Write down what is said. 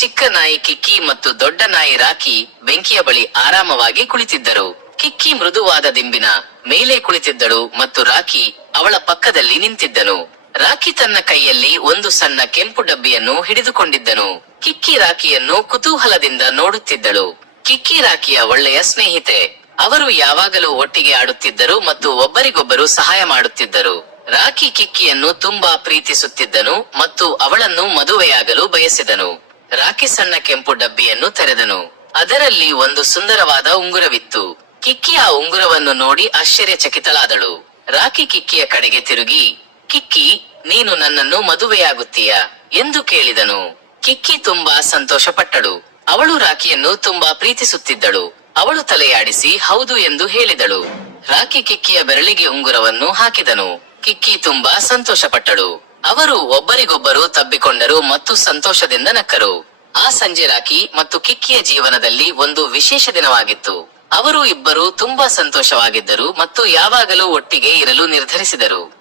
ಚಿಕ್ಕ ನಾಯಿ ಕಿಕ್ಕಿ ಮತ್ತು ದೊಡ್ಡ ನಾಯಿ ರಾಕಿ ಬೆಂಕಿಯ ಬಳಿ ಆರಾಮವಾಗಿ ಕುಳಿತಿದ್ದರು. ಕಿಕ್ಕಿ ಮೃದುವಾದ ದಿಂಬಿನ ಮೇಲೆ ಕುಳಿತಿದ್ದಳು ಮತ್ತು ರಾಕಿ ಅವಳ ಪಕ್ಕದಲ್ಲಿ ನಿಂತಿದ್ದನು. ರಾಕಿ ತನ್ನ ಕೈಯಲ್ಲಿ ಒಂದು ಸಣ್ಣ ಕೆಂಪು ಡಬ್ಬಿಯನ್ನು ಹಿಡಿದುಕೊಂಡಿದ್ದನು. ಕಿಕ್ಕಿ ರಾಕಿಯನ್ನು ಕುತೂಹಲದಿಂದ ನೋಡುತ್ತಿದ್ದಳು. ಕಿಕ್ಕಿ ರಾಕಿಯ ಒಳ್ಳೆಯ ಸ್ನೇಹಿತೆ, ಅವರು ಯಾವಾಗಲೂ ಒಟ್ಟಿಗೆ ಆಡುತ್ತಿದ್ದರು ಮತ್ತು ಒಬ್ಬರಿಗೊಬ್ಬರು ಸಹಾಯ ಮಾಡುತ್ತಿದ್ದರು. ರಾಕಿ ಕಿಕ್ಕಿಯನ್ನು ತುಂಬಾ ಪ್ರೀತಿಸುತ್ತಿದ್ದನು ಮತ್ತು ಅವಳನ್ನು ಮದುವೆಯಾಗಲು ಬಯಸಿದನು. ರಾಕಿ ಸಣ್ಣ ಕೆಂಪು ಡಬ್ಬಿಯನ್ನು ತೆರೆದನು. ಅದರಲ್ಲಿ ಒಂದು ಸುಂದರವಾದ ಉಂಗುರವಿತ್ತು. ಕಿಕ್ಕಿ ಆ ಉಂಗುರವನ್ನು ನೋಡಿ ಆಶ್ಚರ್ಯಚಕಿತಳಾದಳು. ರಾಕಿ ಕಿಕ್ಕಿಯ ಕಡೆಗೆ ತಿರುಗಿ, ಕಿಕ್ಕಿ, ನೀನು ನನ್ನನ್ನು ಮದುವೆಯಾಗುತ್ತೀಯ? ಎಂದು ಕೇಳಿದನು. ಕಿಕ್ಕಿ ತುಂಬಾ ಸಂತೋಷಪಟ್ಟಳು. ಅವಳು ರಾಕಿಯನ್ನು ತುಂಬಾ ಪ್ರೀತಿಸುತ್ತಿದ್ದಳು. ಅವಳು ತಲೆಯಾಡಿಸಿ, ಹೌದು ಎಂದು ಹೇಳಿದಳು. ರಾಕಿ ಕಿಕ್ಕಿಯ ಬೆರಳಿಗೆ ಉಂಗುರವನ್ನು ಹಾಕಿದನು. ಕಿಕ್ಕಿ ತುಂಬಾ ಸಂತೋಷಪಟ್ಟಳು. ಅವರು ಒಬ್ಬರಿಗೊಬ್ಬರು ತಬ್ಬಿಕೊಂಡರು ಮತ್ತು ಸಂತೋಷದಿಂದ ನಕ್ಕರು. ಆ ಸಂಜೆ ರಾಕಿ ಮತ್ತು ಕಿಕ್ಕಿಯ ಜೀವನದಲ್ಲಿ ಒಂದು ವಿಶೇಷ ದಿನವಾಗಿತ್ತು. ಅವರು ಇಬ್ಬರು ತುಂಬಾ ಸಂತೋಷವಾಗಿದ್ದರು ಮತ್ತು ಯಾವಾಗಲೂ ಒಟ್ಟಿಗೆ ಇರಲು ನಿರ್ಧರಿಸಿದರು.